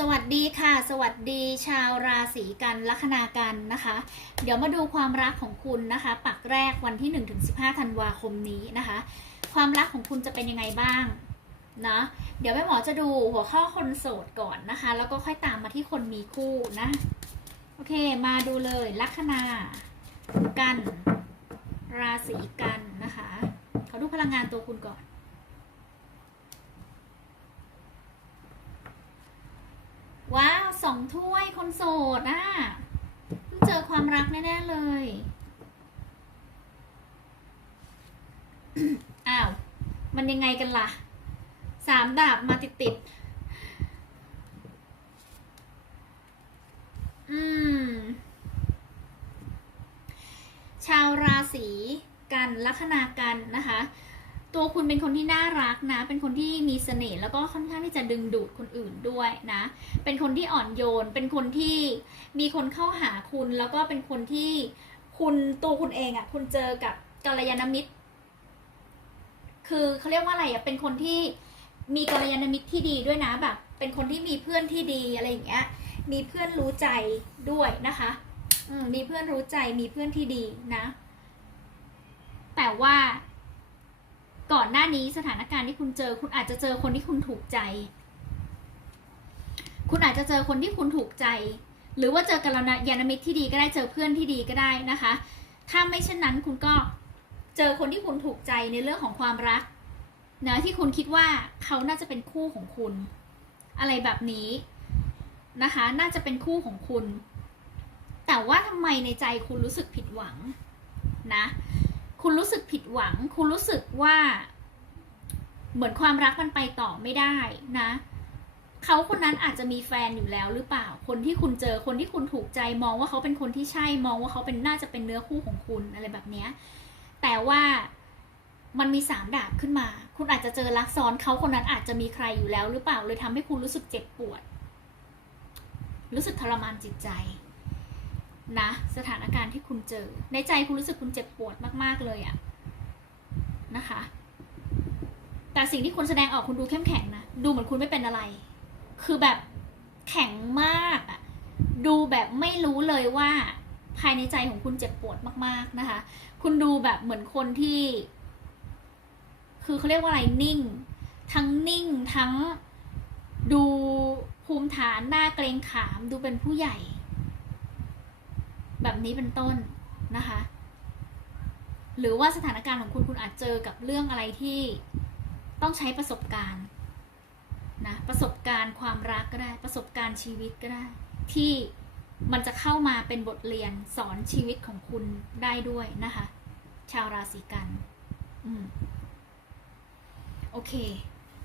สวัสดีค่ะ สวัสดีชาวราศีกันลัคนากันนะคะ เดี๋ยวมาดูความรักของคุณนะคะ ปักแรกวันที่1ถึง15ธันวาคมนี้นะคะ ความรักของคุณจะเป็นยังไงบ้างนะเดี๋ยวแม่หมอจะดูหัวข้อคนโสดก่อนนะคะ แล้วก็ค่อยตามมาที่คนมีคู่นะ โอเคมาดูเลยลัคนากัน ราศีกันนะคะเขาดูพลังงานตัวคุณก่อน ว้าวส องถ้วยคนโสดอะเพิ่งเจอความรักแน่ๆเลย อ้าว มันยังไงกันล่ะ สามดาบมาติดๆอืม ชาวราศีกันลัคนากันนะคะ ตัวคุณเป็นคนที่น่ารักนะ เป็นคนที่มีเสน่ห์แล้วก็ค่อนข้างที่จะดึงดูดคนอื่นด้วยนะ เป็นคนที่อ่อนโยน เป็นคนที่มีคนเข้าหาคุณ แล้วก็เป็นคนที่คุณตัวคุณเองอะ่ะ คุณเจอกับกัลยาณมิตร คือเขาเรียกว่าอะไรอะ่ะ เป็นคนที่มีกัลยาณมิตรที่ดีด้วยนะแบบ เป็นคนที่มีเพื่อนที่ดีอะไรอย่างเงี้ย มีเพื่อนรู้ใจด้วยนะคะอืมมีเพื่อนรู้ใจ มีเพื่อนที่ดีนะ แต่ว่า ก่อนหน้านี้สถานการณ์ที่คุณเจอ คุณอาจจะเจอคนที่คุณถูกใจ คุณอาจจะเจอคนที่คุณถูกใจ หรือว่าเจอกัลยาณมิตรที่ดีก็ได้เจอเพื่อนที่ดีก็ได้นะคะ ถ้าไม่เช่นนั้นคุณก็เจอคนที่คุณถูกใจในเรื่องของความรักนะที่คุณคิดว่าเขาน่าจะเป็นคู่ของคุณ อะไรแบบนี้นะคะ น่าจะเป็นคู่ของคุณ แต่ว่าทำไมในใจคุณรู้สึกผิดหวังนะ คุณรู้สึกผิดหวัง คุณรู้สึกว่า เหมือนความรักมันไปต่อไม่ได้นะเขาคนนั้นอาจจะมีแฟนอยู่แล้วหรือเปล่า คนที่คุณเจอคนที่คุณถูกใจมองว่าเขาเป็นคนที่ใช่มองว่าเขาเป็นน่าจะเป็นเนื้อคู่ของคุณอะไรแบบเนี้ยแต่ว่ามันมีสามดาบขึ้นมา คุณอาจจะเจอรักซ้อนเขาคนนั้นอาจจะมีใครอยู่แล้วหรือเปล่าเลยทำให้คุณรู้สึกเจ็บปวด รู้สึกทรมานจิตใจ นะสถานการณ์ที่คุณเจอ ในใจคุณรู้สึกคุณเจ็บปวดมากๆเลยอะนะคะ แต่สิ่งที่คุณแสดงออกคุณดูเข้มแข็งนะดูเหมือนคุณไม่เป็นอะไร คือแบบแข็งมากอะดูแบบไม่รู้เลยว่าภายในใจของคุณเจ็บปวดมาก ๆนะคะ คุณดูแบบเหมือนคนที่ คือเขาเรียกว่าอะไรนิ่ง ทั้งนิ่งทั้งดูภูมิฐานหน้าเกรงขาม ดูเป็นผู้ใหญ่ แบบนี้เป็นต้นนะคะ หรือว่าสถานการณ์ของคุณคุณอาจเจอกับเรื่องอะไรที่ต้องใช้ประสบการณ์นะประสบการณ์ความรักก็ได้ ประสบการณ์ชีวิตก็ได้ ที่มันจะเข้ามาเป็นบทเรียนสอนชีวิตของคุณได้ด้วยนะคะ ชาวราศีกันอืมโอเค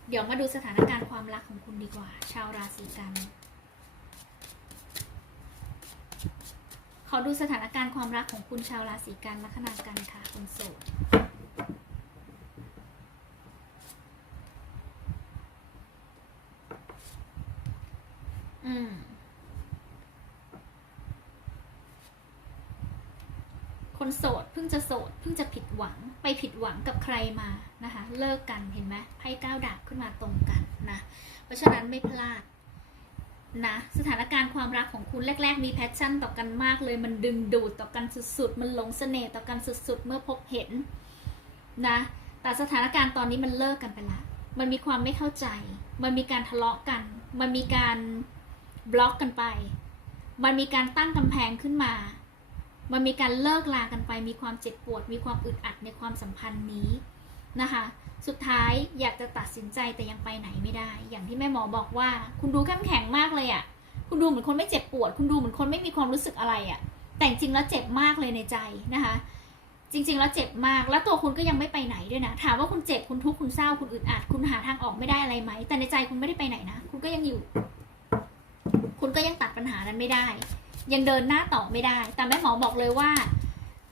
เดี๋ยวมาดูสถานการณ์ความรักของคุณดีกว่า ชาวราศีกัน ขอดูสถานการณ์ความรักของคุณชาวราศีกันลัคนากันค่ะคนโสดอืมคนโสดเพิ่งจะโสดเพิ่งจะผิดหวังไปผิดหวังกับใครมานะคะ เลิกกันเห็นไหมไพ่ก้าวดาบขึ้นมาตรงกันนะ เพราะฉะนั้นไม่พลาด นะสถานการณ์ความรักของคุณแรก ๆ มีแพชชั่นต่อกันมากเลย มันดึงดูดต่อกันสุด ๆ มันหลงเสน่ห์ต่อกันสุด ๆ เมื่อพบเห็นนะแต่สถานการณ์ตอนนี้มันเลิกกันไปละมันมีความไม่เข้าใจ มันมีการทะเลาะกัน มันมีการบล็อกกันไป มันมีการตั้งกำแพงขึ้นมา มันมีการเลิกลากันไป มีความเจ็บปวด มีความอึดอัดในความสัมพันธ์นี้ นะคะ สุดท้ายอยากจะตัดสินใจแต่ยังไปไหนไม่ได้ อย่างที่แม่หมอบอกว่า คุณดูเข้มแข็งมากเลยอะ่ะ คุณดูเหมือนคนไม่เจ็บปวด คุณดูเหมือนคนไม่มีความรู้สึกอะไรอะ่ะ แต่จริงๆแล้วเจ็บมากเลยในใจนะคะ จริง ๆ แล้วเจ็บมาก แล้วตัวคุณก็ยังไม่ไปไหนด้วยนะ ถามว่าคุณเจ็บ คุณทุกข์ คุณเศร้า คุณอึดอัด คุณหาทางออกไม่ได้อะไรไหม แต่ในใจคุณไม่ได้ไปไหนนะ คุณก็ยังอยู่ คุณก็ยังตัดปัญหานั้นไม่ได้ ยังเดินหน้าต่อไม่ได้ แต่แม่หมอบอกเลยว่า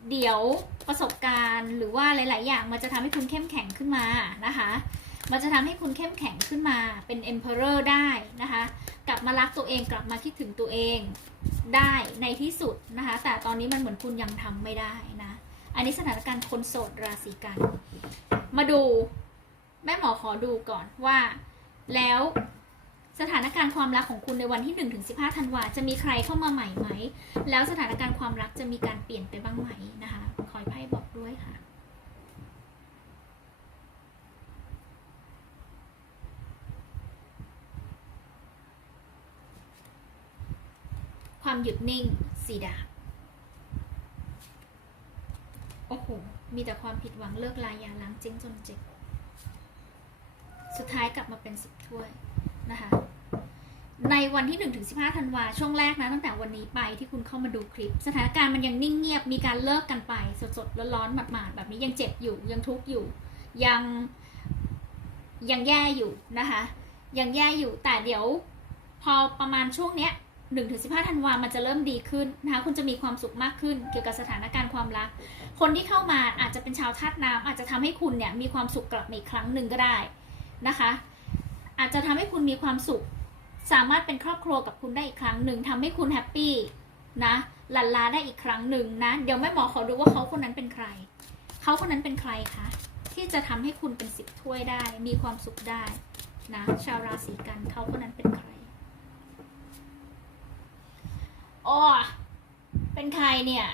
เดี๋ยวประสบการณ์หรือว่าหลาย ๆ อย่างมันจะทำให้คุณเข้มแข็งขึ้นมานะคะ มันจะทำให้คุณเข้มแข็งขึ้นมาเป็น emperor ได้นะคะ กลับมารักตัวเองกลับมาคิดถึงตัวเองได้ในที่สุดนะคะ แต่ตอนนี้มันเหมือนคุณยังทำไม่ได้นะ อันนี้สถานการณ์คนโสดราศีกัน มาดูแม่หมอขอดูก่อนว่า แล้วสถานการณ์ความรักของคุณในวันที่1ถึง15ธันวาจะมีใครเข้ามาใหม่ไหม แล้วสถานการณ์ความรักจะมีการเปลี่ยนไปบ้างไหมนะคะคอยไพ่บอกด้วยค่ะ ความหยุดนิ่งสีดาบ โอ้โห มีแต่ความผิดหวังเลิกลายยาล้างเจ๊งจนเจ็บ สุดท้ายกลับมาเป็นสิบถ้วยนะคะ ในวันที่1ถึง15ธันวาช่วงแรกนะ ตั้งแต่วันนี้ไปที่คุณเข้ามาดูคลิป สถานการณ์มันยังนิ่งเงียบ มีการเลิกกันไป สดๆร้อนๆหมาดๆแบบนี้ยังเจ็บอยู่ยังทุกข์อยู่ ยังยังแย่อยู่นะคะ ยังแย่อยู่แต่เดี๋ยวพอประมาณช่วงเนี้ย 1ถึง15ธันวามันจะเริ่มดีขึ้นนะคะคุณจะมีความสุขมากขึ้น เกี่ยวกับสถานการณ์ความรัก คนที่เข้ามาอาจจะเป็นชาวธาตุน้ำอาจจะทำให้คุณเนี่ยมีความสุขกลับมาอีกครั้งหนึ่งก็ได้นะคะ อาจจะทำให้คุณมีความสุข สามารถเป็นครอบครัวกับคุณได้อีกครั้งหนึ่งทำให้คุณแฮปปี้นะหลั่นลาได้อีกครั้งหนึ่งนะเดี๋ยวแม่หมอขอดูว่าเขาคนนั้นเป็นใครเขาคนนั้นเป็นใครคะที่จะทำให้คุณเป็นสิบถ้วยได้ มีความสุขได้นะชาวราศีกันเขาคนนั้นเป็นใคร อ๋อเป็นใครเนี่ย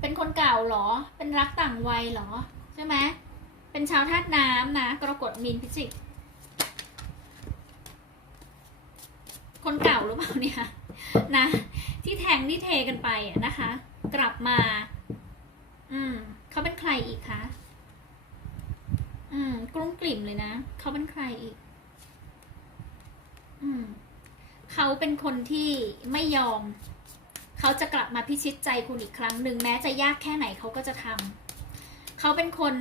เป็นคนเก่าเหรอ เป็นรักต่างวัยเหรอ ใช่ไหม เป็นชาวธาตุน้ำนะ กรกฎมีนพิจิก คนเก่าหรือเปล่าเนี่ย นะ ที่แทงที่เทกันไปนะคะ กลับมา อืม เขาเป็นใครอีกคะ อืมกลุ้มกลิ่มเลยนะ เขาเป็นใครอีก อืม เขาเป็นคนที่ไม่ยอม เขาจะกลับมาพิชิตใจคุณอีกครั้งหนึ่งแม้จะยากแค่ไหนเขาก็จะทำเขาเป็นคน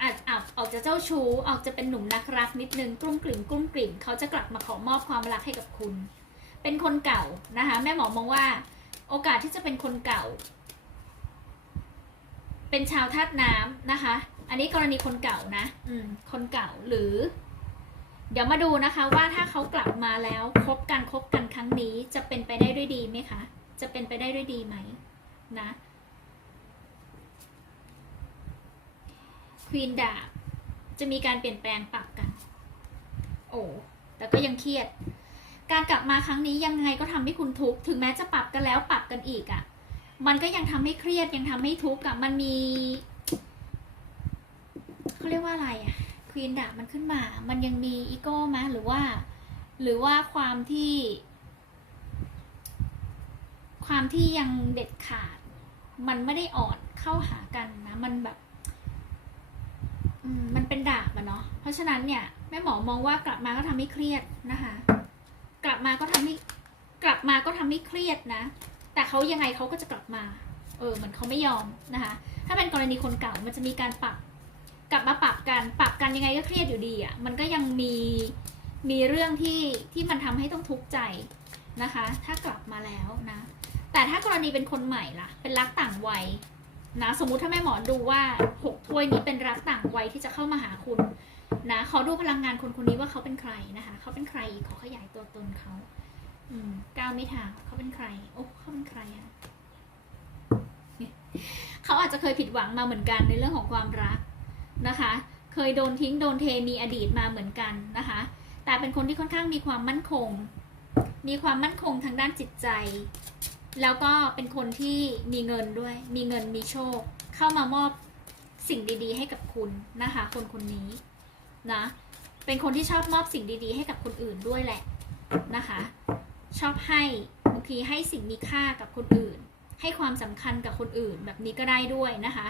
อาจอาจออกจะเจ้าชู้ออกจะเป็นหนุ่มนักรักนิดนึงกลุ้มกลิ่มกลุ้มกลิ่มเขาจะกลับมาขอมอบความรักให้กับคุณ เป็นคนเก่านะคะแม่หมอมองว่า โอกาสที่จะเป็นคนเก่า เป็นชาวธาตุน้ำนะคะ อันนี้กรณีคนเก่านะ อืม คนเก่าหรือเดี๋ยวมาดูนะคะว่าถ้าเขากลับมาแล้วคบกันคบกันครั้งนี้จะเป็นไปได้ด้วยดีไหมคะ จะเป็นไปได้ด้วยดีไหมนะควีนดาบจะมีการเปลี่ยนแปลงปรับกัน โอ้แต่ก็ยังเครียด การกลับมาครั้งนี้ยังไงก็ทำให้คุณทุกข์ถึงแม้จะปรับกันแล้วปรับกันอีกอะ่ะ มันก็ยังทำให้เครียดยังทำให้ทุกข์อะ่ะมันมีเขาเรียกว่าอะไรอะ่ะควีนดาบมันขึ้นมา มันยังมีอีโก้มหรือว่า หรือว่าความที่ ความที่ยังเด็ดขาด มันไม่ได้อ่อนเข้าหากันนะมันแบบมันเป็นดาบอะเนาะเพราะฉะนั้นเนี่ยแม่หมอมองว่ากลับมาก็ทำให้เครียดนะคะ กลับมาก็ทำให้กลับมาก็ทำให้เครียดนะ แต่เขายังไงเขาก็จะกลับมา เออเหมือนเขาไม่ยอมนะคะ ถ้าเป็นกรณีคนเก่ามันจะมีการปรับกลับมาปรับกันปรับกันยังไงก็เครียดอยู่ดีอะ่ะมันก็ยังมีมีเรื่องที่ที่มันทำให้ต้องทุกข์ใจนะคะ ถ้ากลับมาแล้วนะ แต่ถ้ากรณีเป็นคนใหม่ล่ะ เป็นรักต่างวัยนะสมมุติถ้าแม่หมอดูว่าหกถ้วยนี้เป็นรักต่างวัยที่จะเข้ามาหาคุณนะขอดูพลังงานคนคนนี้ว่าเขาเป็นใครนะคะ เขาเป็นใครขอขยายตัวตนเขาอืมก้าวไม่ทางเขาเป็นใคร โอ้เขาเป็นใครอะเขาอาจจะเคยผิดหวังมาเหมือนกันในเรื่องของความรักนะคะ เคยโดนทิ้งโดนเทมีอดีตมาเหมือนกันนะคะ แต่เป็นคนที่ค่อนข้างมีความมั่นคง มีความมั่นคงทางด้านจิตใจ แล้วก็เป็นคนที่มีเงินด้วย มีเงินมีโชค เข้ามามอบสิ่งดีๆ ให้กับคุณนะคะ คนคนนี้นะ เป็นคนที่ชอบมอบสิ่งดีๆ ให้กับคนอื่นด้วยแหละนะคะ ชอบให้บางทีให้สิ่งมีค่ากับคนอื่น ให้ความสำคัญกับคนอื่นแบบนี้ก็ได้ด้วยนะคะ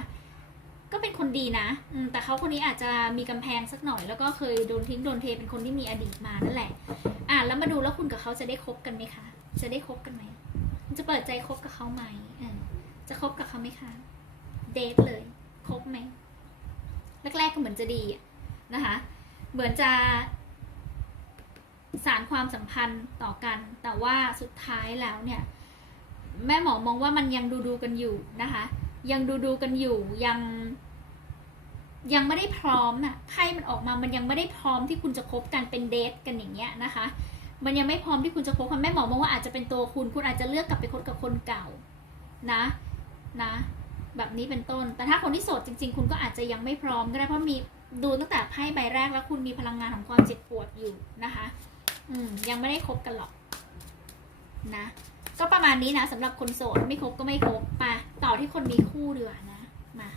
ก็เป็นคนดีนะแต่เขาคนนี้อาจจะมีกำแพงสักหน่อย แล้วก็เคยโดนทิ้งโดนเทเป็นคนที่มีอดีตมานั่นแหละ อะแล้วมาดูแล้วคุณกับเขาจะได้คบกันไหมคะ จะได้คบกันไหม จะเปิดใจคบกับเขาไหมจะคบกับเขาไหมคะ เดทเลยคบไหมแรกๆก็เหมือนจะดีนะคะ เหมือนจะสารความสัมพันธ์ต่อกัน แต่ว่าสุดท้ายแล้วเนี่ย แม่หมอมองว่ามันยังดูดูกันอยู่นะคะ ยังดูดูกันอยู่ยัง ยังไม่ได้พร้อมน่ะไพ่มันออกมามันยังไม่ได้พร้อมที่คุณจะคบกันเป็นเดทกันอย่างเงี้ยนะคะ มันยังไม่พร้อมที่คุณจะคบกันแม่หมอมองว่าอาจจะเป็นตัวคุณ คุณอาจจะเลือกกลับไปคบกับคนเก่านะนะ แบบนี้เป็นต้น แต่ถ้าคนที่โสดจริง ๆ คุณก็อาจจะยังไม่พร้อมก็ได้เพราะมีดูตั้งแต่ไพ่ใบแรกแล้วคุณมีพลังงานของความเจ็บปวดอยู่นะคะ อืมยังไม่ได้คบกันหรอกนะก็ประมาณนี้นะสำหรับคนโสดไม่คบก็ไม่คบมาต่อที่คนมีคู่ดีกว่านะมา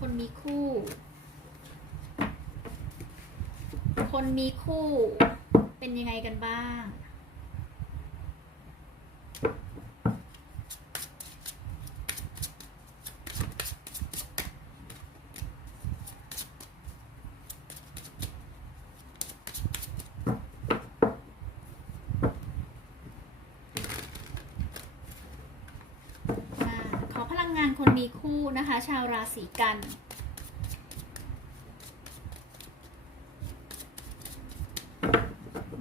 คนมีคู่ คนมีคู่ เป็นยังไงกันบ้าง ขอพลังงานคนมีคู่นะคะ ชาวราศีกัน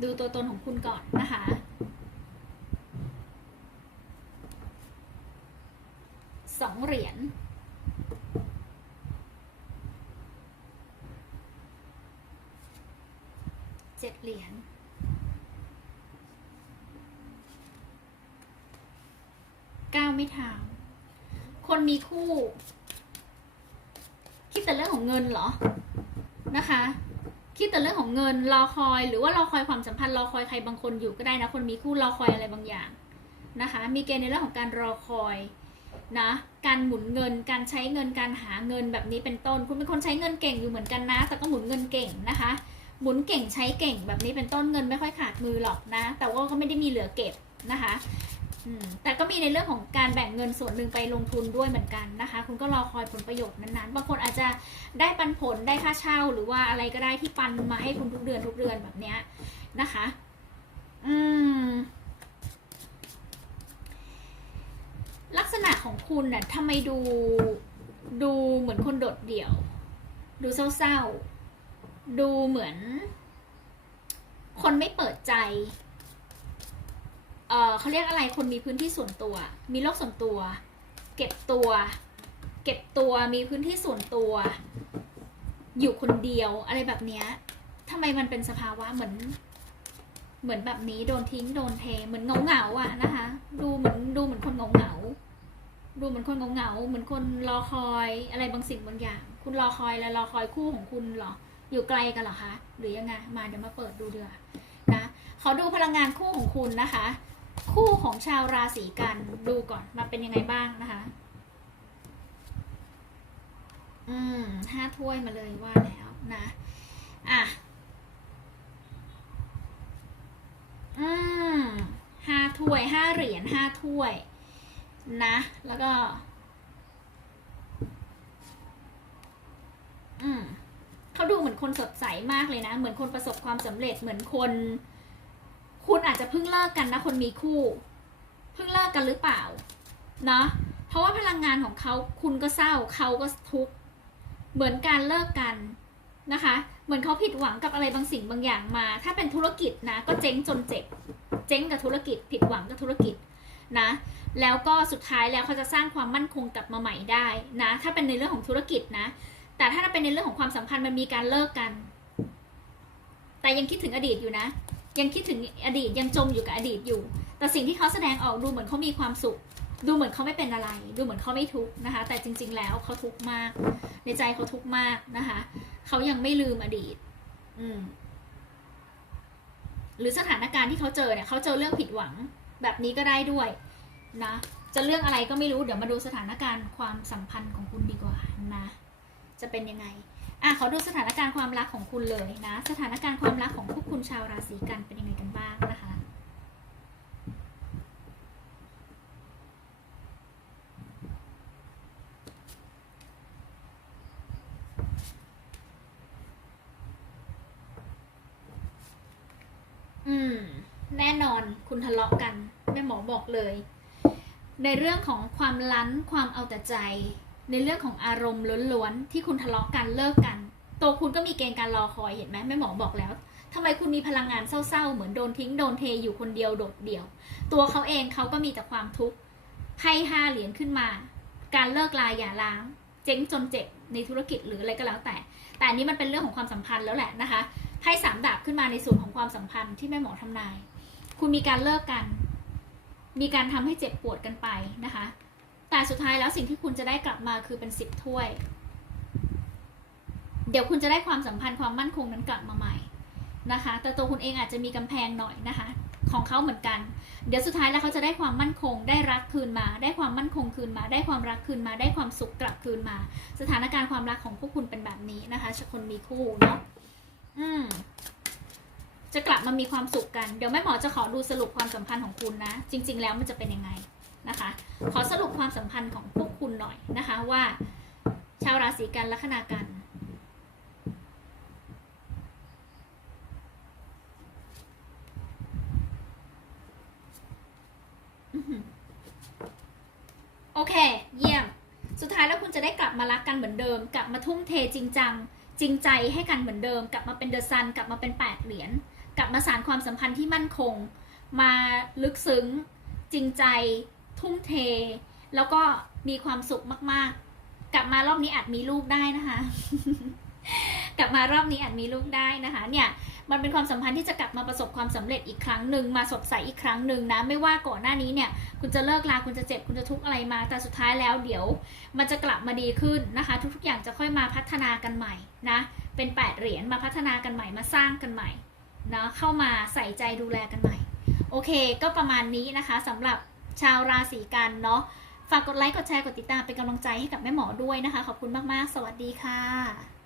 ดูตัวตนของคุณก่อนนะคะ สองเหรียญเจ็ดเหรียญเก้าไม่ทางคนมีคู่ คิดแต่เรื่องของเงินเหรอนะคะ คิดแต่เรื่องของเงินรอคอย หรือว่ารอคอยความสัมพันธ์รอคอยใครบางคนอยู่ก็ได้นะคนมีคู่รอคอยอะไรบางอย่างนะคะ มีเกณฑ์ในเรื่องของการรอคอยนะการหมุนเงินการใช้เงินการหาเงินแบบนี้เป็นต้น คุณเป็นคนใช้เงินเก่งอยู่เหมือนกันนะ แต่ก็หมุนเงินเก่งนะคะ หมุนเก่งใช้เก่งแบบนี้เป็นต้นเงินไม่ค่อยขาดมือหรอกนะ แต่ว่าก็ไม่ได้มีเหลือเก็บนะคะ แต่ก็มีในเรื่องของการแบ่งเงินส่วนหนึ่งไปลงทุนด้วยเหมือนกันนะคะ คุณก็รอคอยผลประโยชน์นั้นๆ บางคนอาจจะได้ปันผลได้ค่าเช่า หรือว่าอะไรก็ได้ที่ปันมาให้คุณทุกเดือนทุกเดือนแบบเนี้ยนะคะ อืมลักษณะของคุณน่ะทำไมดูดูเหมือนคนโดดเดี่ยว ดูเศร้าๆ ดูเหมือน คนไม่เปิดใจ เออเขาเรียกอะไรคนมีพื้นที่ส่วนตัว มีโลกส่วนตัว เก็บตัว เก็บตัวมีพื้นที่ส่วนตัว อยู่คนเดียวอะไรแบบเนี้ยทำไมมันเป็นสภาวะเหมือน เหมือนแบบนี้โดนทิ้งโดนเทเหมือนเงาเงาๆอะนะคะ ดูเหมือนดูเหมือนคนเงาเงาดูเหมือนคนเงาเงาเหมือนคนรอคอยอะไรบางสิ่งบางอย่าง คุณรอคอยแล้วรอคอยคู่ของคุณเหรอ อยู่ไกลกันเหรอคะ หรือยังไง มาเดี๋ยวมาเปิดดูเดือนะขอดูพลังงานคู่ของคุณนะคะ คู่ของชาวราศีกันดูก่อนมาเป็นยังไงบ้างนะคะ อืมห้าถ้วยมาเลยว่าแล้วนะ อะ อืมห้าถ้วยห้าเหรียญห้าถ้วย นะ แล้วก็ อืมเขาดูเหมือนคนสดใสมากเลยนะ เหมือนคนประสบความสำเร็จเหมือนคน คุณอาจจะเพิ่งเลิกกันนะคนมีคู่ เพิ่งเลิกกันหรือเปล่า เนาะเพราะว่าพลังงานของเขาคุณก็เศร้าเขาก็ทุกข์เหมือนการเลิกกันนะคะ เหมือนเขาผิดหวังกับอะไรบางสิ่งบางอย่างมา ถ้าเป็นธุรกิจนะก็เจ๊งจนเจ็บ เจ๊งกับธุรกิจ ผิดหวังกับธุรกิจนะ แล้วก็สุดท้ายแล้วเขาจะสร้างความมั่นคงกลับมาใหม่ได้นะ ถ้าเป็นในเรื่องของธุรกิจนะ แต่ถ้าเป็นในเรื่องของความสัมพันธ์มันมีการเลิกกัน แต่ยังคิดถึงอดีตอยู่นะ ยังคิดถึงอดีตยังจมอยู่กับอดีตอยู่ แต่สิ่งที่เขาแสดงออกดูเหมือนเขามีความสุข ดูเหมือนเขาไม่เป็นอะไร ดูเหมือนเขาไม่ทุกข์นะคะ แต่จริง ๆ แล้วเขาทุกข์มาก ในใจเขาทุกข์มากนะคะเขายังไม่ลืมอดีต อืมหรือสถานการณ์ที่เขาเจอเนี่ยเขาเจอเรื่องผิดหวังแบบนี้ก็ได้ด้วยนะจะเรื่องอะไรก็ไม่รู้เดี๋ยวมาดูสถานการณ์ความสัมพันธ์ของคุณดีกว่านะ จะเป็นยังไงอะขอดูสถานการณ์ความรักของคุณเลยนะ สถานการณ์ความรักของพวกคุณชาวราศีกันเป็นยังไงกันบ้างนะคะอืม แน่นอนคุณทะเลาะกันแม่หมอบอกเลย ในเรื่องของความลั้นความเอาแต่ใจ ในเรื่องของอารมณ์ล้วนๆที่คุณทะเลาะกันเลิกกัน ตัวคุณก็มีเกณฑ์การรอคอยเห็นไหมแม่หมอบอกแล้วทำไมคุณมีพลังงานเศร้าๆ เหมือนโดนทิ้งโดนเทอยู่คนเดียวโดดเดี่ยว ตัวเขาเองเขาก็มีแต่ความทุกข์ไพ่ห้าเหรียญขึ้นมา การเลิกลาอย่าล้าง เจ๊งจนเจ็บในธุรกิจหรืออะไรก็แล้วแต่ แต่อันนี้มันเป็นเรื่องของความสัมพันธ์แล้วแหละนะคะไพ่สามดาบขึ้นมาในส่วนของความสัมพันธ์ที่แม่หมอทำนาย คุณมีการเลิกกัน มีการทำให้เจ็บปวดกันไปนะคะ แต่สุดท้ายแล้วสิ่งที่คุณจะได้กลับมาคือเป็นสิบถ้วย เดี๋ยวคุณจะได้ความสัมพันธ์ความมั่นคงนั้นกลับมาใหม่นะคะ แต่ตัวคุณเองอาจจะมีกำแพงหน่อยนะคะ ของเขาเหมือนกัน เดี๋ยวสุดท้ายแล้วเขาจะได้ความมั่นคง ได้รักคืนมา ได้ความมั่นคงคืนมา ได้ความรักคืนมา ได้ความสุขกลับคืนมา สถานการณ์ความรักของพวกคุณเป็นแบบนี้นะคะคนมีคู่เนาะอืมจะกลับมามีความสุขกัน เดี๋ยวแม่หมอจะขอดูสรุปความสัมพันธ์ของคุณนะ จริง ๆ แล้วมันจะเป็นยังไง นะคะ ขอสรุปความสัมพันธ์ของพวกคุณหน่อยนะคะว่า ชาวราศีกันลัคนากันโอเค เยี่ยม สุดท้ายแล้วคุณจะได้กลับมารักกันเหมือนเดิม กลับมาทุ่มเทจริงจัง จริงใจให้กันเหมือนเดิม กลับมาเป็นเดอะซัน กลับมาเป็นแปดเหรียญ กลับมาสารความสัมพันธ์ที่มั่นคง มาลึกซึ้ง จริงใจ ทุ่มเท แล้วก็มีความสุขมาก ๆ กลับมารอบนี้อาจมีลูกได้นะคะ กลับมารอบนี้อาจมีลูกได้นะคะ เนี่ยมันเป็นความสัมพันธ์ที่จะกลับมาประสบความสำเร็จอีกครั้งหนึ่งมาสดใสอีกครั้งหนึ่งนะ ไม่ว่าก่อนหน้านี้เนี่ยคุณจะเลิกลาคุณจะเจ็บคุณจะทุกข์อะไรมา แต่สุดท้ายแล้วเดี๋ยว มันจะกลับมาดีขึ้นนะคะ ทุกๆอย่างจะค่อยมาพัฒนากันใหม่นะ เป็นแปดเหรียญมาพัฒนากันใหม่มาสร้างกันใหม่นะเข้ามาใส่ใจดูแลกันใหม่ โอเค ก็ประมาณนี้นะคะสำหรับ ชาวราศีกันเนาะฝากกดไลค์กดแชร์กดติดตามเป็นกำลังใจให้กับแม่หมอด้วยนะคะ ขอบคุณมากๆ สวัสดีค่ะ